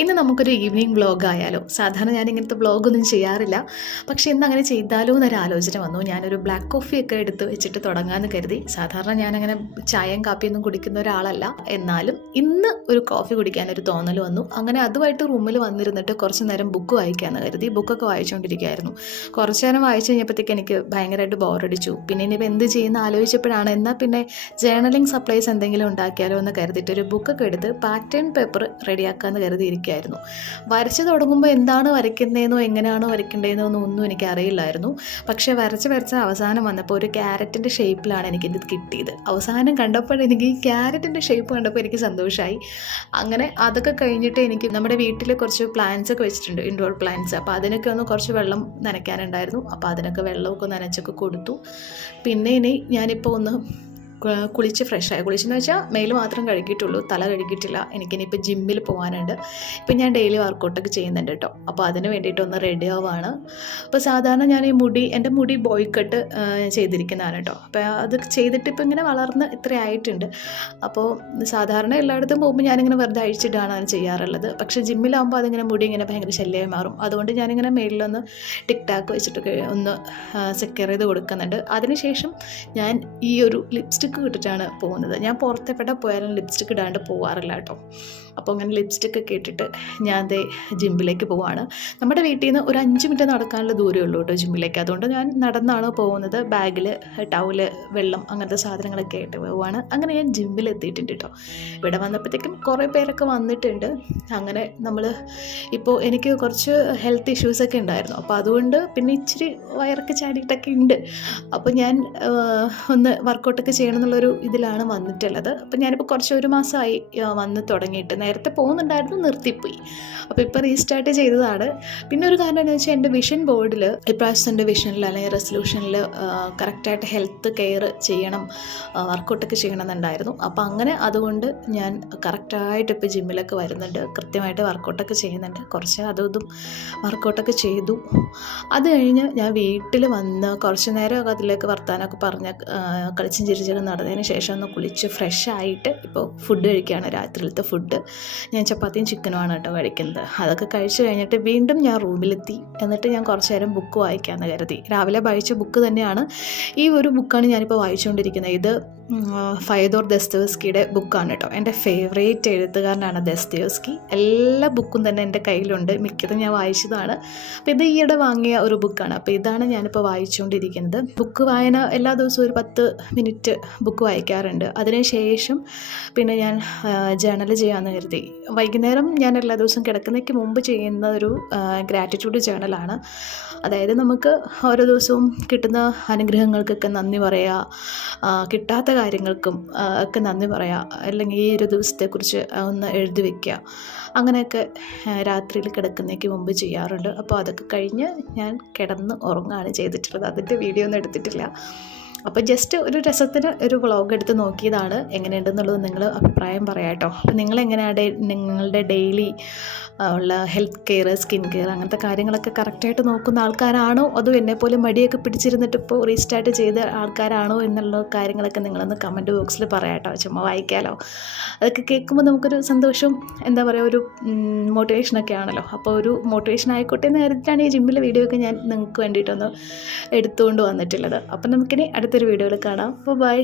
ഇന്ന് നമുക്കൊരു evening vlog ആയാലോ. സാധാരണ ഞാൻ ഇങ്ങനത്തെ വ്ളോഗൊന്നും ചെയ്യാറില്ല, പക്ഷേ ഇന്ന് അങ്ങനെ ചെയ്താലോ എന്നൊരു ആലോചന വന്നു. ഞാനൊരു ബ്ലാക്ക് കോഫിയൊക്കെ എടുത്ത് വെച്ചിട്ട് തുടങ്ങാമെന്ന് കരുതി. സാധാരണ ഞാനങ്ങനെ ചായയും കാപ്പിയൊന്നും കുടിക്കുന്ന ഒരാളല്ല, എന്നാലും ഇന്ന് ഒരു കോഫി കുടിക്കാനൊരു തോന്നൽ വന്നു. അങ്ങനെ അതുമായിട്ട് റൂമിൽ വന്നിരുന്നിട്ട് കുറച്ച് നേരം ബുക്ക് വായിക്കാമെന്ന് കരുതി. ബുക്കൊക്കെ വായിച്ചുകൊണ്ടിരിക്കുകയായിരുന്നു. കുറച്ച് നേരം വായിച്ചു കഴിഞ്ഞപ്പോഴത്തേക്ക് എനിക്ക് ഭയങ്കരമായിട്ട് ബോറടിച്ചു. പിന്നെ ഇനിയിപ്പോൾ എന്ത് ചെയ്യുന്ന ആലോചിച്ചപ്പോഴാണ് എന്നാൽ പിന്നെ ജേർണലിംഗ് സപ്ലൈസ് എന്തെങ്കിലും ഉണ്ടാക്കിയാലോ എന്ന് കരുതിയിട്ട് ഒരു ബുക്കൊക്കെ എടുത്ത് പാറ്റേൺ പേപ്പർ റെഡിയാക്കാമെന്ന് കരുതിയിരിക്കുകയായിരുന്നു. വരച്ച് തുടങ്ങുമ്പോൾ എന്താണ് വരയ്ക്കുന്നതെന്നോ എങ്ങനെയാണോ വരയ്ക്കേണ്ടതെന്നോ ഒന്നും എനിക്കറിയില്ലായിരുന്നു. പക്ഷേ വരച്ച് അവസാനം വന്നപ്പോൾ ഒരു ക്യാരറ്റിൻ്റെ ഷേപ്പിലാണ് എനിക്കിത് കിട്ടിയത്. അവസാനം കണ്ടപ്പോൾ എനിക്ക് ഈ ക്യാരറ്റിൻ്റെ ഷേപ്പ് കണ്ടപ്പോൾ എനിക്ക് സന്തോഷമായി. അങ്ങനെ അതൊക്കെ കഴിഞ്ഞിട്ട് എനിക്ക് നമ്മുടെ വീട്ടിൽ കുറച്ച് പ്ലാന്റ്സ് ഒക്കെ വെച്ചിട്ടുണ്ട്, ഇൻഡോർ പ്ലാന്റ്സ്. അപ്പോൾ അതിനൊക്കെ ഒന്ന് കുറച്ച് വെള്ളം നനയ്ക്കാനുണ്ടായിരുന്നു. അപ്പോൾ അതിനൊക്കെ വെള്ളമൊക്കെ നനച്ചൊക്കെ കൊടുത്തു. പിന്നെ ഇനി ഞാനിപ്പോൾ ഒന്ന് കുളിച്ച് ഫ്രഷായി. കുളിച്ചെന്ന് വെച്ചാൽ മെയിൽ മാത്രം കഴുകിയിട്ടുള്ളൂ, തല കഴുകിയിട്ടില്ല. എനിക്കിനിപ്പോൾ ജിമ്മിൽ പോകാനുണ്ട്. ഇപ്പം ഞാൻ ഡെയിലി വർക്കൗട്ടൊക്കെ ചെയ്യുന്നുണ്ട് കേട്ടോ. അപ്പോൾ അതിന് വേണ്ടിയിട്ടൊന്ന് റെഡി ആവുകയാണ്. അപ്പോൾ സാധാരണ ഞാൻ ഈ എൻ്റെ മുടി ബോയ് കട്ട് ചെയ്തിരിക്കുന്നതാണ് കേട്ടോ. അപ്പോൾ അത് ചെയ്തിട്ട് ഇപ്പോൾ ഇങ്ങനെ വളർന്ന് ഇത്ര ആയിട്ടുണ്ട്. അപ്പോൾ സാധാരണ എല്ലായിടത്തും പോകുമ്പോൾ ഞാനിങ്ങനെ വെറുതെ അഴിച്ചിട്ടാണ് അത് ചെയ്യാറുള്ളത്. പക്ഷേ ജിമ്മിലാകുമ്പോൾ അതിങ്ങനെ മുടി ഇങ്ങനെ ഭയങ്കര ശല്യമായി മാറും. അതുകൊണ്ട് ഞാനിങ്ങനെ മെയിലൊന്ന് ടിക് ടാക്ക് വെച്ചിട്ടൊക്കെ ഒന്ന് സെക്യൂർ ചെയ്ത് കൊടുക്കുന്നുണ്ട്. അതിനുശേഷം ഞാൻ ഈ ഒരു ലിപ്സ്റ്റിക് ഇട്ടിട്ടാണ് പോകുന്നത്. ഞാൻ പുറത്തെവിടെ പോയാലും ലിപ്സ്റ്റിക് ഇടാണ്ട് പോകാറില്ല കേട്ടോ. അപ്പോൾ അങ്ങനെ ലിപ്സ്റ്റിക്കൊക്കെ ഇട്ടിട്ട് ഞാൻ ദേ ജിമ്മിലേക്ക് പോവാണ്. നമ്മുടെ വീട്ടിൽ നിന്ന് ഒരു 5 മിനിറ്റ് നടക്കാനുള്ള ദൂരമേ ഉള്ളൂ കേട്ടോ ജിമ്മിലേക്ക്. അതുകൊണ്ട് ഞാൻ നടന്നാണ് പോകുന്നത്. ബാഗിൽ ടവല്, വെള്ളം, അങ്ങനത്തെ സാധനങ്ങളൊക്കെ ആയിട്ട് പോവുകയാണ്. അങ്ങനെ ഞാൻ ജിമ്മിൽ എത്തിയിട്ടുണ്ട് കേട്ടോ. ഇവിടെ വന്നപ്പോഴത്തേക്കും കുറേ പേരൊക്കെ വന്നിട്ടുണ്ട്. അങ്ങനെ നമ്മൾ ഇപ്പോൾ എനിക്ക് കുറച്ച് ഹെൽത്ത് ഇഷ്യൂസൊക്കെ ഉണ്ടായിരുന്നു. അപ്പോൾ അതുകൊണ്ട് പിന്നെ ഇച്ചിരി വയറൊക്കെ ചാടിയിട്ടൊക്കെ ഉണ്ട്. അപ്പോൾ ഞാൻ ഒന്ന് വർക്കൗട്ടൊക്കെ ചെയ്യണം എന്നുള്ളൊരു ഇതിലാണ് വന്നിട്ടുള്ളത്. അപ്പോൾ ഞാനിപ്പോൾ ഒരു മാസമായി വന്ന് തുടങ്ങിയിട്ട്. നേരത്തെ പോകുന്നുണ്ടായിരുന്നു, നിർത്തിപ്പോയി. അപ്പോൾ ഇപ്പോൾ റീസ്റ്റാർട്ട് ചെയ്തതാണ്. പിന്നെ ഒരു കാരണം എന്താണെന്ന് വെച്ചാൽ എൻ്റെ വിഷൻ ബോർഡിൽ ഇപ്രാവശ്യത്തെ വിഷനിൽ അല്ലെങ്കിൽ റെസൊല്യൂഷനിൽ കറക്റ്റായിട്ട് ഹെൽത്ത് കെയർ ചെയ്യണം, വർക്കൗട്ടൊക്കെ ചെയ്യണമെന്നുണ്ടായിരുന്നു. അപ്പോൾ അങ്ങനെ അതുകൊണ്ട് ഞാൻ കറക്റ്റായിട്ട് ഇപ്പോൾ ജിമ്മിലൊക്കെ വരുന്നുണ്ട്, കൃത്യമായിട്ട് വർക്കൗട്ടൊക്കെ ചെയ്യുന്നുണ്ട്. കുറച്ച് അതും വർക്കൗട്ടൊക്കെ ചെയ്തു. അത് കഴിഞ്ഞ് ഞാൻ വീട്ടിൽ വന്ന് കുറച്ച് നേരം അതിലേക്ക് വർത്താനമൊക്കെ പറഞ്ഞ് കളിച്ചും ചിരിച്ചൊക്കെ നടന്നതിന് ശേഷം ഒന്ന് കുളിച്ച് ഫ്രഷായിട്ട് ഇപ്പോൾ ഫുഡ് കഴിക്കുകയാണ്. രാത്രിയിലത്തെ ഫുഡ് ഞാൻ ചപ്പാത്തിയും ചിക്കനുമാണ് കേട്ടോ കഴിക്കുന്നത്. അതൊക്കെ കഴിച്ച് കഴിഞ്ഞിട്ട് വീണ്ടും ഞാൻ റൂമിലെത്തി. എന്നിട്ട് ഞാൻ കുറച്ച് നേരം ബുക്ക് വായിക്കാമെന്ന് കരുതി. രാവിലെ വായിച്ച ബുക്ക് തന്നെയാണ്, ഈ ഒരു ബുക്കാണ് ഞാനിപ്പോൾ വായിച്ചുകൊണ്ടിരിക്കുന്നത്. ഇത് ഫയോദോർ ദസ്തയേവ്സ്കിയുടെ ബുക്കാണ് കേട്ടോ. എൻ്റെ ഫേവറേറ്റ് എഴുത്തുകാരനാണ് ദസ്തയേവ്സ്കി. എല്ലാ ബുക്കും തന്നെ എൻ്റെ കയ്യിലുണ്ട്, മിക്കതും ഞാൻ വായിച്ചതാണ്. അപ്പോൾ ഇത് ഈയിടെ വാങ്ങിയ ഒരു ബുക്കാണ്. അപ്പോൾ ഇതാണ് ഞാനിപ്പോൾ വായിച്ചുകൊണ്ടിരിക്കുന്നത്. ബുക്ക് വായന എല്ലാ ദിവസവും ഒരു 10 മിനിറ്റ് ബുക്ക് വായിക്കാറുണ്ട്. അതിനുശേഷം പിന്നെ ഞാൻ ജേണൽ ചെയ്യാമെന്ന് കരുതി. വൈകുന്നേരം ഞാൻ എല്ലാ ദിവസവും കിടക്കുന്നതിന് മുമ്പ് ചെയ്യുന്ന ഒരു ഗ്രാറ്റിറ്റ്യൂഡ് ജേണലാണ്. അതായത് നമുക്ക് ഓരോ ദിവസവും കിട്ടുന്ന അനുഗ്രഹങ്ങൾക്കൊക്കെ നന്ദി പറയുക, കിട്ടാത്ത കാര്യങ്ങൾക്കും ഒക്കെ നന്ദി പറയുക, അല്ലെങ്കിൽ ഈ ഒരു ദിവസത്തെക്കുറിച്ച് ഒന്ന് എഴുതി വയ്ക്കുക. അങ്ങനെയൊക്കെ രാത്രിയിൽ കിടക്കുന്നതിന് മുമ്പ് ചെയ്യാറുണ്ട്. അപ്പോൾ അതൊക്കെ കഴിഞ്ഞ് ഞാൻ കിടന്ന് ഉറങ്ങുകയാണ് ചെയ്തിട്ടുള്ളത്. അതിൻ്റെ വീഡിയോ ഒന്നും എടുത്തിട്ടില്ല. അപ്പോൾ ജസ്റ്റ് ഒരു രസത്തിന് ഒരു വ്ളോഗ് എടുത്ത് നോക്കിയതാണ്. എങ്ങനെയുണ്ടെന്നുള്ളത് നിങ്ങൾ അഭിപ്രായം പറയാം കേട്ടോ. അപ്പോൾ നിങ്ങളെങ്ങനെയാണ് നിങ്ങളുടെ ഡെയിലി ഉള്ള ഹെൽത്ത് കെയർ, സ്കിൻ കെയർ, അങ്ങനത്തെ കാര്യങ്ങളൊക്കെ കറക്റ്റായിട്ട് നോക്കുന്ന ആൾക്കാരാണോ, അതോ എന്നെപ്പോലെ മടിയൊക്കെ പിടിച്ചിരുന്നിട്ട് ഇപ്പോൾ റീസ്റ്റാർട്ട് ചെയ്ത ആൾക്കാരാണോ എന്നുള്ള കാര്യങ്ങളൊക്കെ നിങ്ങളൊന്ന് കമൻറ്റ് ബോക്സിൽ പറയാം കേട്ടോ. ചുമ്മാ വായിക്കാമല്ലോ. അതൊക്കെ കേൾക്കുമ്പോൾ നമുക്കൊരു സന്തോഷം, എന്താ പറയുക, ഒരു മോട്ടിവേഷനൊക്കെ ആണല്ലോ. അപ്പോൾ ഒരു മോട്ടിവേഷൻ ആയിക്കോട്ടെ എന്ന് കരുതിയിട്ടാണ് ഈ ജിമ്മിലെ വീഡിയോ ഒക്കെ ഞാൻ നിങ്ങൾക്ക് വേണ്ടിയിട്ടൊന്ന് എടുത്തുകൊണ്ട് വന്നിട്ടുള്ളത്. അപ്പം നമുക്കിനി അടുത്തൊരു വീഡിയോയിൽ കാണാം. അപ്പോൾ ബൈ.